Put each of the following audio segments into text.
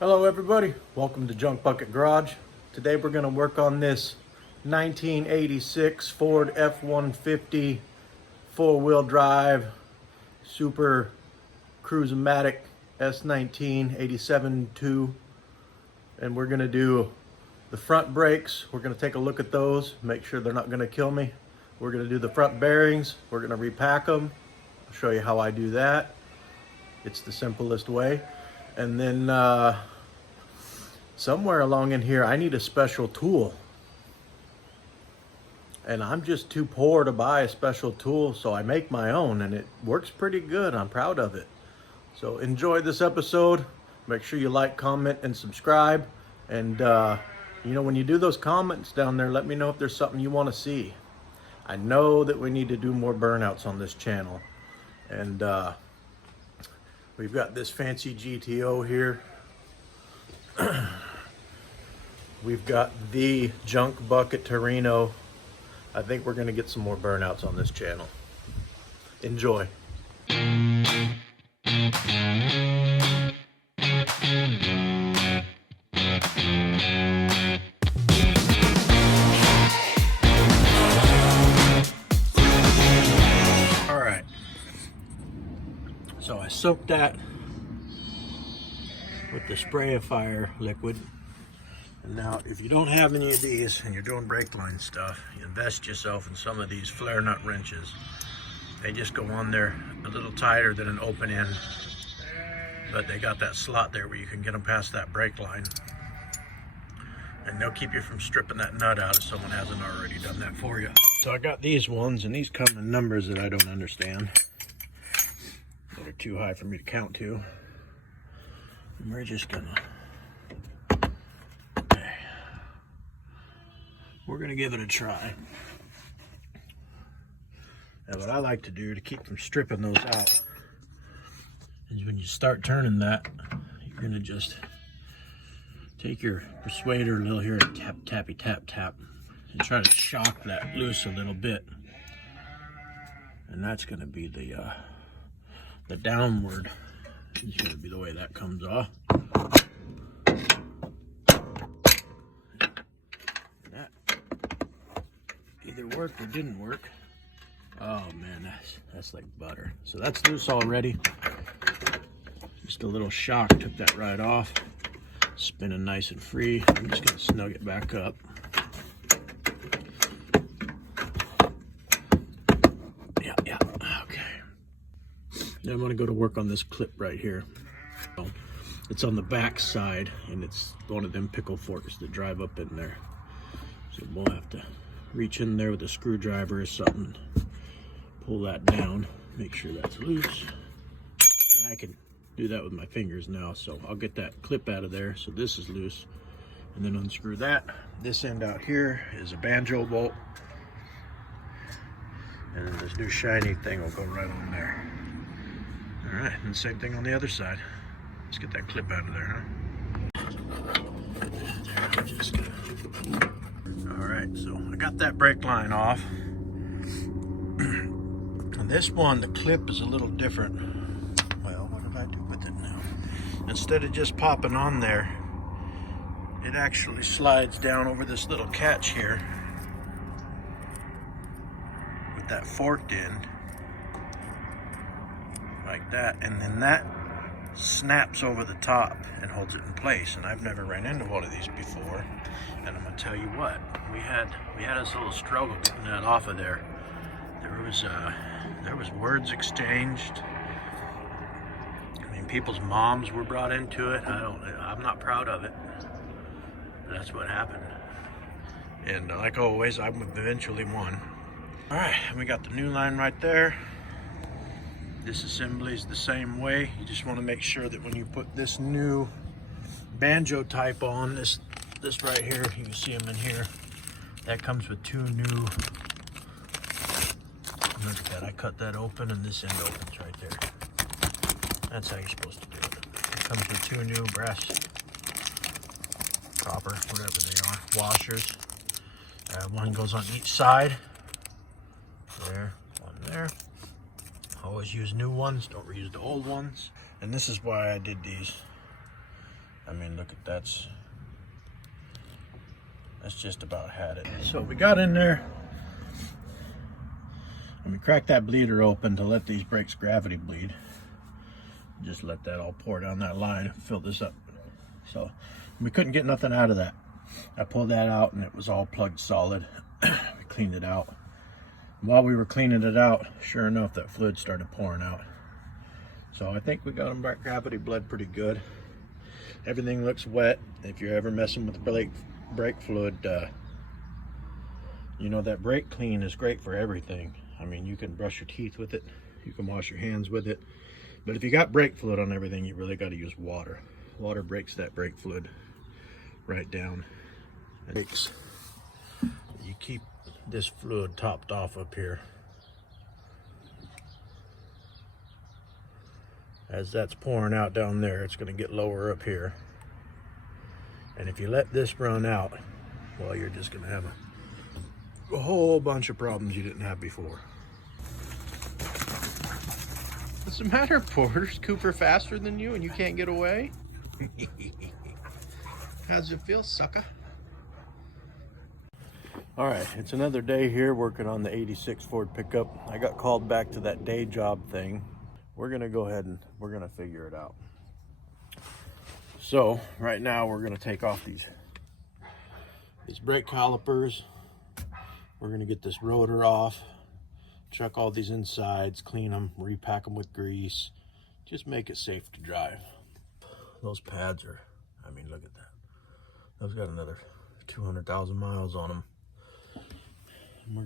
Hello everybody, welcome to Junk Bucket Garage. Today we're going to work on this 1986 Ford F-150 four-wheel drive Super Cruise-O-Matic S19 87.2, and we're going to do the front brakes. We're going to take a look at those, make sure they're not going to kill me. We're going to do the front bearings. We're going to repack them. I'll show you how I do that. It's the simplest way. And then somewhere along in here, I need a special tool. And I'm just too poor to buy a special tool, so I make my own, and it works pretty good. I'm proud of it. So enjoy this episode. Make sure you like, comment, and subscribe. And you know, when you do those comments down there, let me know if there's something you want to see. I know that we need to do more burnouts on this channel. And we've got this fancy GTO here. We've got the Junk Bucket Torino. I think we're gonna get some more burnouts on this channel. Enjoy. All right. So I soaked that with the sprayifier liquid. And now, if you don't have any of these and you're doing brake line stuff, you invest yourself in some of these flare nut wrenches. They just go on there a little tighter than an open end, but they got that slot there where you can get them past that brake line. And they'll keep you from stripping that nut out if someone hasn't already done that for you. So I got these ones, and these come in numbers that I don't understand. That are too high for me to count to. And we're just gonna give it a try. And what I like to do to keep from stripping those out is when you start turning that, you're gonna just take your persuader little here and tap, tappy, tap, tap, and try to shock that loose a little bit. And that's gonna be the downward. It's gonna be the way that comes off. Either worked or didn't work. Oh man, that's like butter. So that's loose already. Just a little shock took that right off. Spinning nice and free. I'm just gonna snug it back up. Yeah, okay. Now I'm gonna go to work on this clip right here. It's on the back side, and it's one of them pickle forks that drive up in there. So we'll have to reach in there with a screwdriver or something, pull that down, make sure that's loose. And I can do that with my fingers now, so I'll get that clip out of there. So this is loose, and then unscrew that. This end out here is a banjo bolt, and then this new shiny thing will go right on there. All right, and the same thing on the other side. Let's get that clip out of there, huh? Just gonna... Alright, so I got that brake line off. And this one, the clip is a little different. Well, what did I do with it now? Instead of just popping on there, it actually slides down over this little catch here with that forked end, like that, and then that snaps over the top and holds it in place. And I've never ran into one of these before, and I'm gonna tell you what, we had this little struggle getting that off of there. There was words exchanged. I mean, people's moms were brought into it. I'm not proud of it, but that's what happened. And like always, I eventually won. All right, and we got the new line right there. This assembly is the same way. You just want to make sure that when you put this new banjo type on, this right here, you can see them in here, that comes with two new, look at that, I cut that open and this end opens right there. That's how you're supposed to do it. It comes with two new brass, copper, whatever they are, washers. One goes on each side. There, one there. Always use new ones, don't reuse the old ones. And this is why I did these. I mean, look at that's just about had it. So we got in there and we cracked that bleeder open to let these brakes gravity bleed. Just let that all pour down that line, fill this up. So we couldn't get nothing out of that. I pulled that out and it was all plugged solid. We cleaned it out. While we were cleaning it out, sure enough, that fluid started pouring out. So I think we got them back gravity bled pretty good. Everything looks wet. If you're ever messing with brake fluid, you know that brake clean is great for everything. I mean, you can brush your teeth with it, you can wash your hands with it, but if you got brake fluid on everything, you really got to use water. Water breaks that brake fluid right down. You keep this fluid topped off up here. As that's pouring out down there, it's going to get lower up here. And if you let this run out, well, you're just going to have a whole bunch of problems you didn't have before. What's the matter, Porter's Cooper faster than you and you can't get away? How's it feel, sucker? All right, it's another day here working on the 86 Ford pickup. I got called back to that day job thing. We're gonna go ahead and we're gonna figure it out. So right now we're gonna take off these brake calipers. We're gonna get this rotor off, check all these insides, clean them, repack them with grease, just make it safe to drive. Those pads are, I mean, look at that. Those got another 200,000 miles on them. And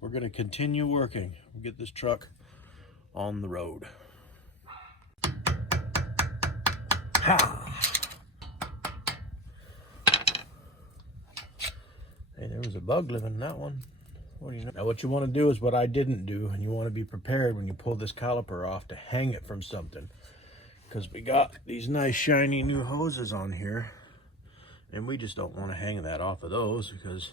we're gonna continue working. We'll get this truck on the road. Ha! Hey, there was a bug living in that one. What do you know? Now what you want to do is what I didn't do, and you want to be prepared when you pull this caliper off to hang it from something. Because we got these nice shiny new hoses on here, and we just don't want to hang that off of those because,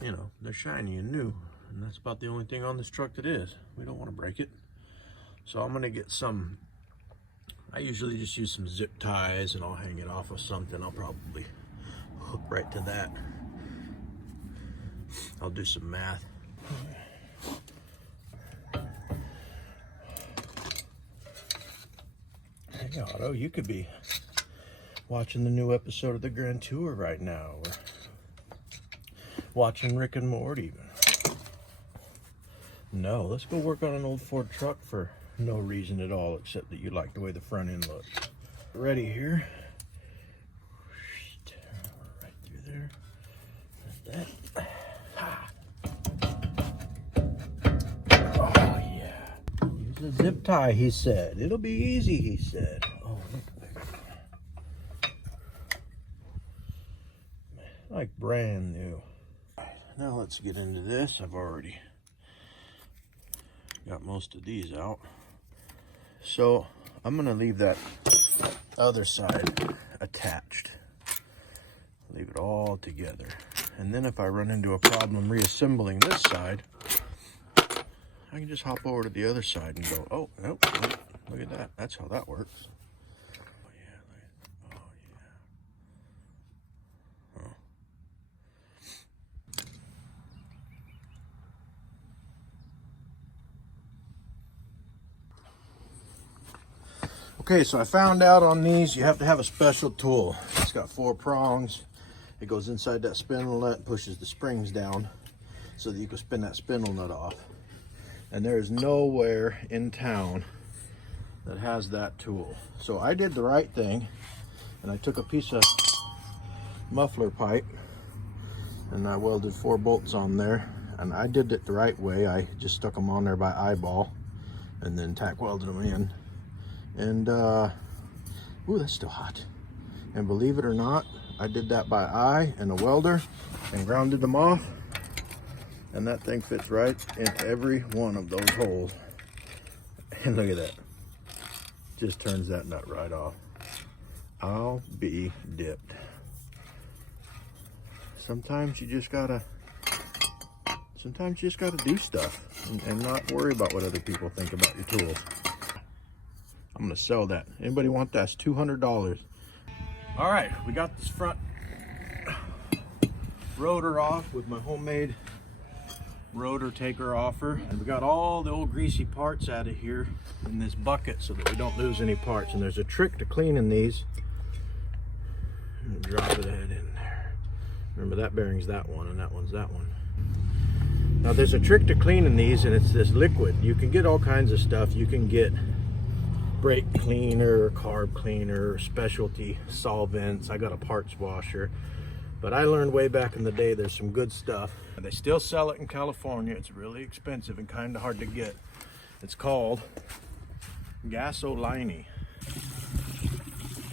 you know, they're shiny and new, and that's about the only thing on this truck that is. We don't want to break it. So I'm going to get some, I usually just use some zip ties and I'll hang it off of something. I'll probably hook right to that. I'll do some math. Hey Otto, you could be watching the new episode of the Grand Tour right now, or watching Rick and Morty. No, let's go work on an old Ford truck for no reason at all, except that you like the way the front end looks. Ready here. Right through there. Like that. Ha. Oh yeah. Use a zip tie, he said. It'll be easy, he said. Oh, look there. Like brand new. Now let's get into this. I've already got most of these out. So I'm gonna leave that other side attached. Leave it all together. And then if I run into a problem reassembling this side, I can just hop over to the other side and go, oh, look at that. That's how that works. Oh yeah, oh yeah. Oh. Okay, so I found out on these, you have to have a special tool. It's got 4 prongs. It goes inside that spindle nut and pushes the springs down so that you can spin that spindle nut off. And there is nowhere in town that has that tool. So I did the right thing, and I took a piece of muffler pipe and I welded 4 bolts on there, and I did it the right way. I just stuck them on there by eyeball and then tack welded them in. And ooh, that's still hot. And believe it or not, I did that by eye and a welder and grounded them off, and that thing fits right in every one of those holes. And look at that, just turns that nut right off. I'll be dipped. Sometimes you just gotta do stuff and not worry about what other people think about your tools. I'm gonna sell that. Anybody want that? It's $200. All right, we got this front rotor off with my homemade rotor taker offer, and we got all the old greasy parts out of here in this bucket so that we don't lose any parts. And there's a trick to cleaning these. Drop that in there. Remember, that bearing's that one and that one's that one. Now there's a trick to cleaning these, and it's this liquid. You can get all kinds of stuff. You can get brake cleaner, carb cleaner, specialty solvents. I got a parts washer. But I learned way back in the day there's some good stuff. And they still sell it in California. It's really expensive and kind of hard to get. It's called gasoline.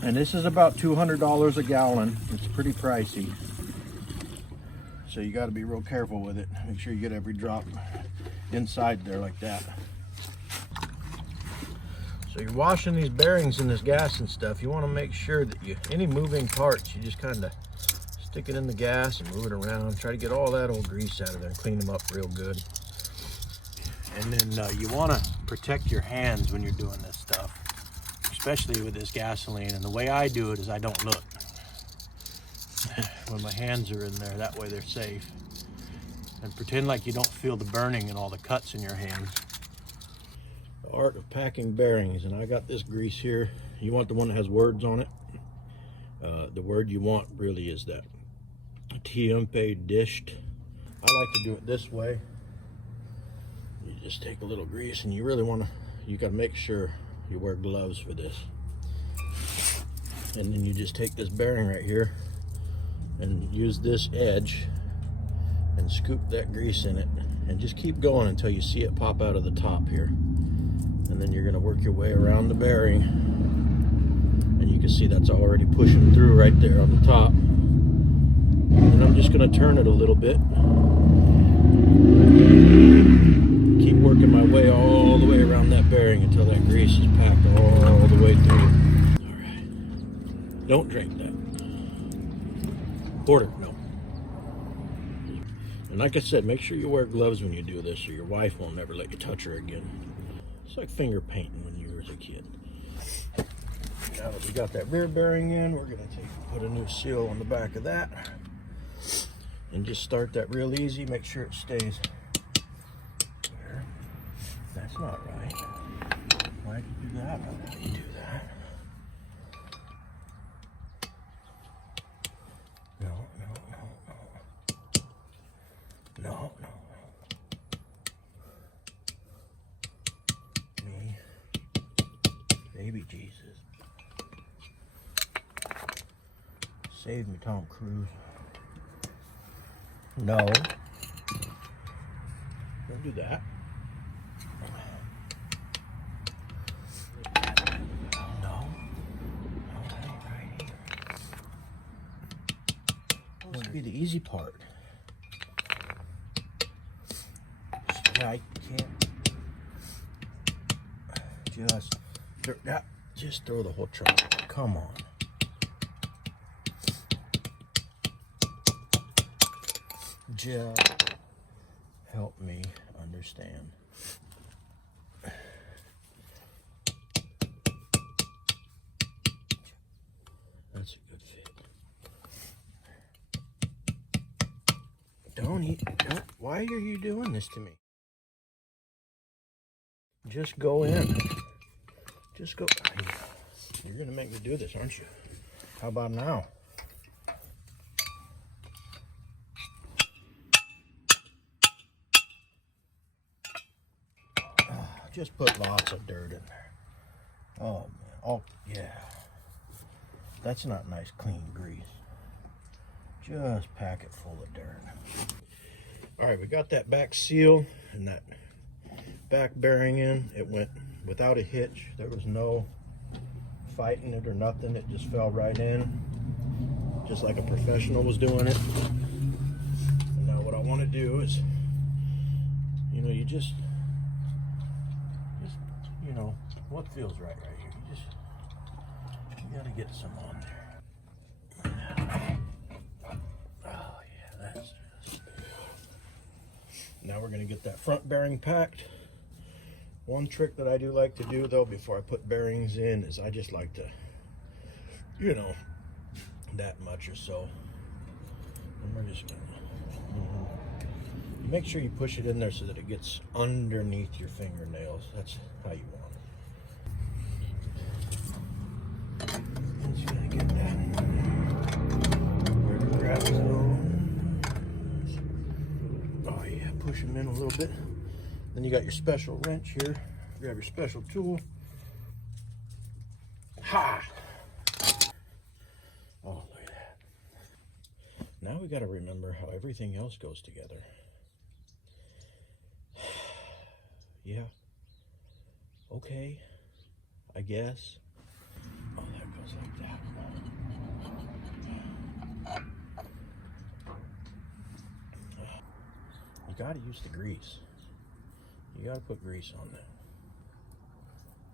And this is about $200 a gallon. It's pretty pricey. So you got to be real careful with it. Make sure you get every drop inside there like that. So you're washing these bearings and this gas and stuff. You want to make sure that any moving parts, you just kind of stick it in the gas and move it around. Try to get all that old grease out of there and clean them up real good. And then you want to protect your hands when you're doing this stuff, especially with this gasoline. And the way I do it is I don't look when my hands are in there. That way they're safe. And pretend like you don't feel the burning and all the cuts in your hands. The art of packing bearings. And I got this grease here. You want the one that has words on it. The word you want really is that Tiempe dished. I like to do it this way. You just take a little grease, and you really want to, you got to make sure you wear gloves for this. And then you just take this bearing right here and use this edge and scoop that grease in it, and just keep going until you see it pop out of the top here. And then you're going to work your way around the bearing, and you can see that's already pushing through right there on the top. And I'm just going to turn it a little bit. Keep working my way all the way around that bearing until that grease is packed all the way through. All right. Don't drink that. Quarter, no. And like I said, make sure you wear gloves when you do this, or your wife won't ever let you touch her again. It's like finger painting when you were a kid. Now that we got that rear bearing in, we're going to put a new seal on the back of that. And just start that real easy. Make sure it stays there. That's not right. Why do you do that? How do you do that? No. Me. Baby Jesus. Save me, Tom Cruise. No. Don't do that. No. Right here. This would be the easy part. Yeah, I can't. Just throw the whole truck. Come on. Just help me understand. That's a good fit. Don't. Why are you doing this to me? Just go in. Just go. You're gonna make me do this, aren't you? How about now? Just put lots of dirt in there. Oh man. Oh yeah. That's not nice clean grease. Just pack it full of dirt. All right, we got that back seal and that back bearing in. It went without a hitch. There was no fighting it or nothing. It just fell right in, just like a professional was doing it. And now what I want to do is, you just what feels right here. You gotta get some on there. Oh yeah, that's it. Now we're gonna get that front bearing packed. One trick that I do like to do though before I put bearings in is I just like to, you know, that much or so. And we're just gonna make sure you push it in there so that it gets underneath your fingernails. That's how you want it. I'm just gonna get that where the grab zone. Oh yeah, push them in a little bit. Then you got your special wrench here. Grab your special tool. Ha! Oh, look at that. Now we got to remember how everything else goes together. Yeah. Okay. I guess. Oh, that goes like that. You got to use the grease. You got to put grease on that.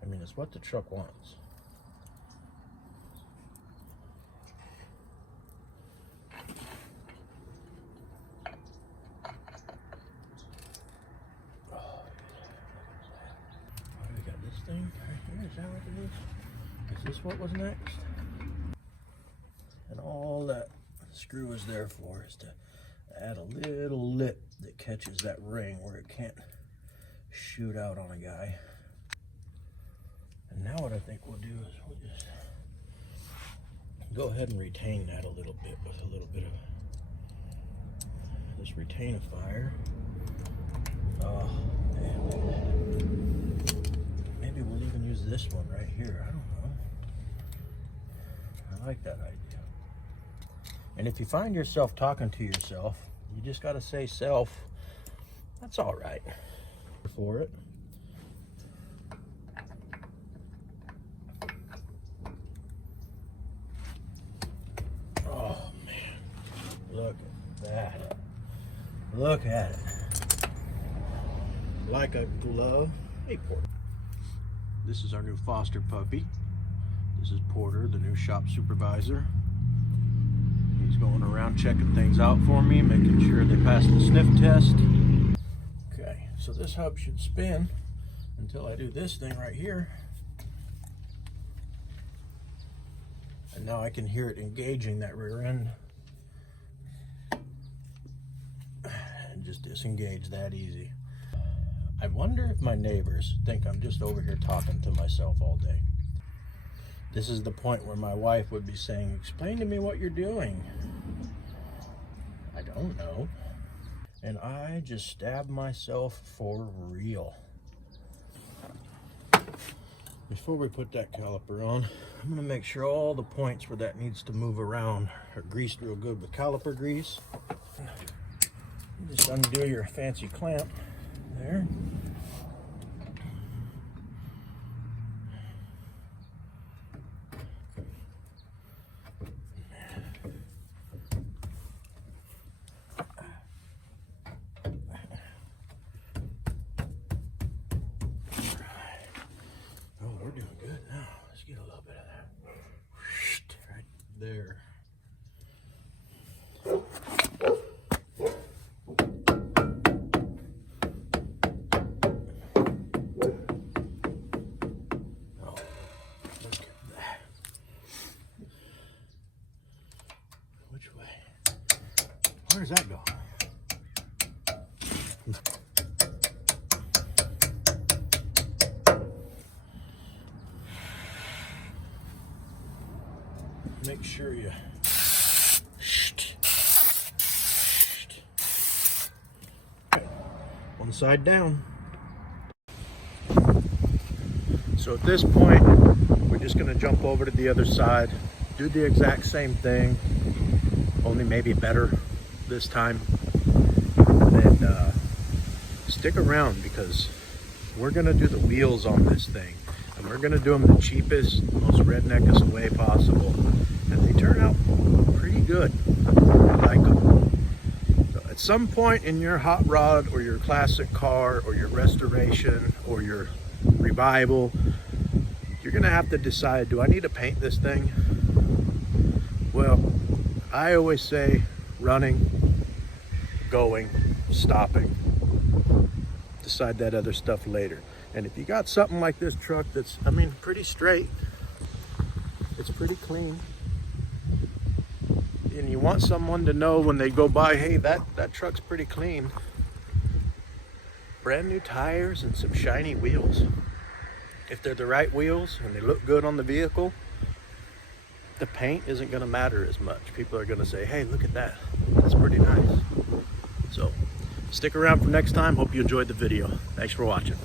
I mean, it's what the truck wants. Thing right here, is that what it is? Is this what was next? And all that screw is there for is to add a little lip that catches that ring where it can't shoot out on a guy. And now what I think we'll do is we'll just go ahead and retain that a little bit with a little bit of this retainifier. Oh, man. Maybe we'll even use this one right here. I don't know. I like that idea. And if you find yourself talking to yourself, you just got to say self. That's all right. For it. Oh, man. Look at that. Look at it. Like a glove. Hey, Porter. This is our new foster puppy. This is Porter, the new shop supervisor. He's going around checking things out for me, making sure they pass the sniff test. Okay, so this hub should spin until I do this thing right here. And now I can hear it engaging that rear end. And just disengage that easy. I wonder if my neighbors think I'm just over here talking to myself all day. This is the point where my wife would be saying, explain to me what you're doing. I don't know. And I just stabbed myself for real. Before we put that caliper on, I'm gonna make sure all the points where that needs to move around are greased real good with caliper grease. Just undo your fancy clamp there. Oh, we're doing good now. Let's get a little bit of that right there. Where's that go? Make sure you okay. One side down. So at this point, we're just going to jump over to the other side, do the exact same thing, only maybe better this time. And then stick around because we're going to do the wheels on this thing. And we're going to do them the cheapest, most redneckest way possible. And they turn out pretty good. I like them. So at some point in your hot rod or your classic car or your restoration or your revival, you're going to have to decide, do I need to paint this thing? Well, I always say running, going, stopping. Decide that other stuff later. And if you got something like this truck that's, I mean, pretty straight, it's pretty clean, and you want someone to know when they go by, hey, that truck's pretty clean. Brand new tires and some shiny wheels. If they're the right wheels and they look good on the vehicle, the paint isn't going to matter as much. People are going to say, hey, look at that. That's pretty nice. So stick around for next time. Hope you enjoyed the video. Thanks for watching.